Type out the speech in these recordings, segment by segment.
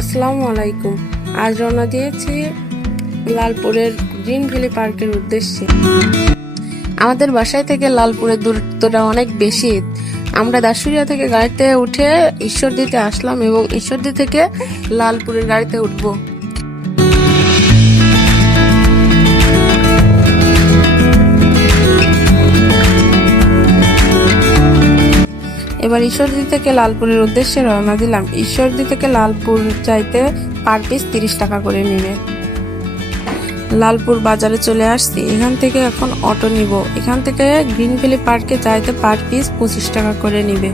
আসসালামু আলাইকুম। আজ রওনা দিয়েছি লালপুরের গ্রিন ভ্যালি পার্কের উদ্দেশ্যে। আমাদের বাসায় থেকে লালপুরের দূরত্বটা অনেক বেশি। আমরা দাসুরিয়া থেকে গাড়িতে উঠে ঈশ্বরদীতে আসলাম এবং ঈশ্বরদী থেকে লালপুরের গাড়িতে উঠব। এবার ঈশ্বরদী থেকে লালপুরের উদ্দেশ্যে রওনা দিলাম। ঈশ্বরদী থেকে লালপুর যাইতে পার পিস 30 টাকা করে নেবে। লালপুর বাজারে চলে আসছি। এখান থেকে এখন অটো নিব। এখান থেকে গ্রিন ভ্যালি পার্কে যাইতে পার পিস 25 টাকা করে নিবে।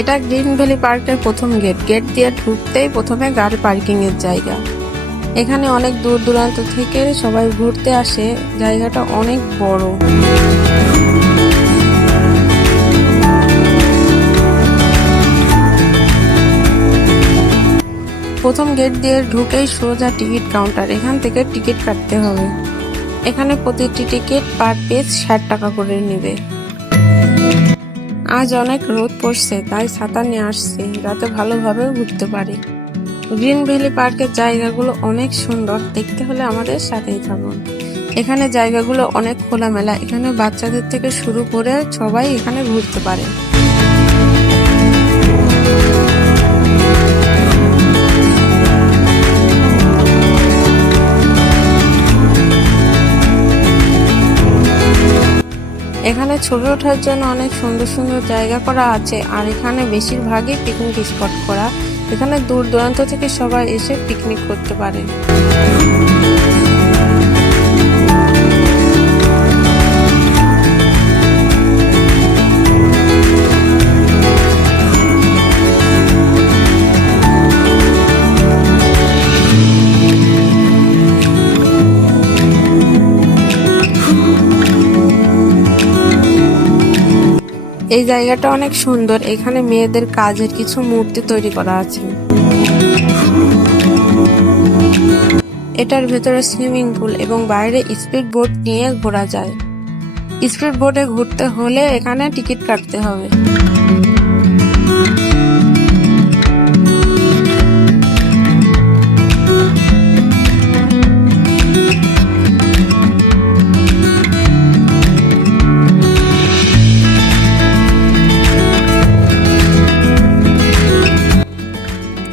এটা গ্রিন ভ্যালি পার্কের প্রথম গেট। গেট দিয়ে ঢুকতেই প্রথমে গাড়ি পার্কিং এর জায়গা। এখানে অনেক দূর দূরান্ত থেকে সবাই ঘুরতে আসে। জায়গাটা অনেক বড়। প্রথম গেট দিয়ে ঢুকেই সোজা টিকিট কাউন্টার। এখান থেকে টিকিট কাটতে হবে। এখানে প্রতিটি টিকিট পার পিস 60 টাকা করে নেবে। আজ অনেক রোদ পড়ছে, তাই ছাতা নিয়ে আসছি, যাতে ভালোভাবে ঘুরতে পারি। গ্রিন ভ্যালি পার্কের জায়গাগুলো অনেক সুন্দর। দেখতে হলে আমাদের সাথেই থাকুন। এখানে জায়গাগুলো অনেক খোলামেলা। এখানে বাচ্চাদের থেকে শুরু করে সবাই এখানে ঘুরতে পারে। এখানে ছবি ওঠার জন্য অনেক সুন্দর সুন্দর জায়গা করা আছে, আর এখানে বেশিরভাগই পিকনিক স্পট করা। এখানে দূর দূরান্ত থেকে সবাই এসে পিকনিক করতে পারে। এই জায়গাটা অনেক সুন্দর। এখানে মেয়েদের কাজের কিছু মূর্তি তৈরি করা আছে। এটার ভেতরে সুইমিং পুল এবং বাইরে স্পিড বোট নিয়ে ঘোরা যায়। স্পিড বোটে ঘুরতে হলে এখানে টিকিট কাটতে হবে।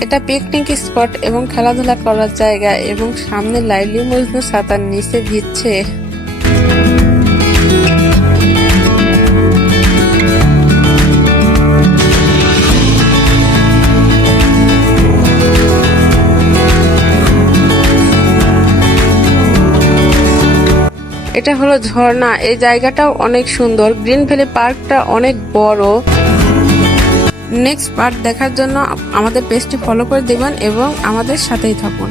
এটা পিকনিক স্পট এবং খেলাধুলা করার জায়গা, এবং সামনে লাইলি মজনু ছাতার নিচে ভিজছে। এটা হলো ঝর্ণা। এই জায়গাটাও অনেক সুন্দর। গ্রিন ভ্যালি পার্কটা অনেক বড়। নেক্সট পার্ট দেখার জন্য আমাদের পেজটি ফলো করে দিবেন এবং আমাদের সাথেই থাকুন।